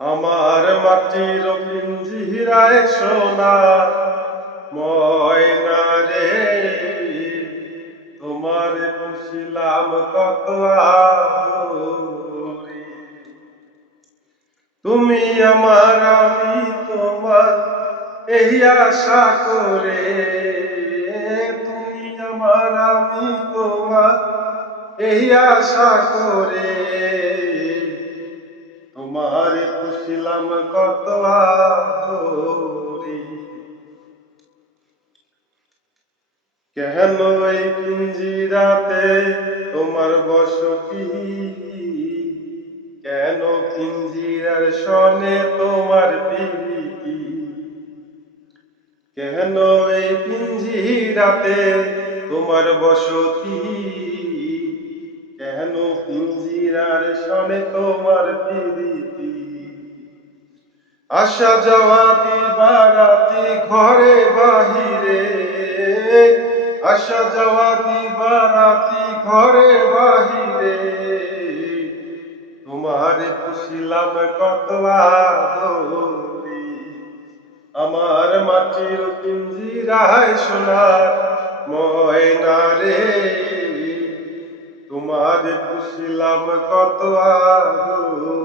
আমার মাটির পিঞ্জিরায় সোনা ময়না রে, তোমার পুষিলাম কত আদরে। তুমি আমার আমি তোমার এই আশা করে, তুমি আমার আমি তোমার এই আশা করে, তোমার পুষিলাম কত আদরে। কেন এই পিঞ্জিরাতে তোমার বসতি, কেন পিঞ্জিরার সনে তোমার প্রীতি, কেন এই পিঞ্জিরাতে তোমার বসতি, কেন পিঞ্জিরার সনে তোমার প্রীতি। আসা যাওয়া দিবারাতি ঘরে বাহিরে, আসা যাওয়া দিবারাতি ঘরে বাহিরে, তোমার পুষিলাম কত আদরে। আমার মাটির পিঞ্জিরায় সোনার ময়না রে, তোমার পুষিলাম কত আদরে।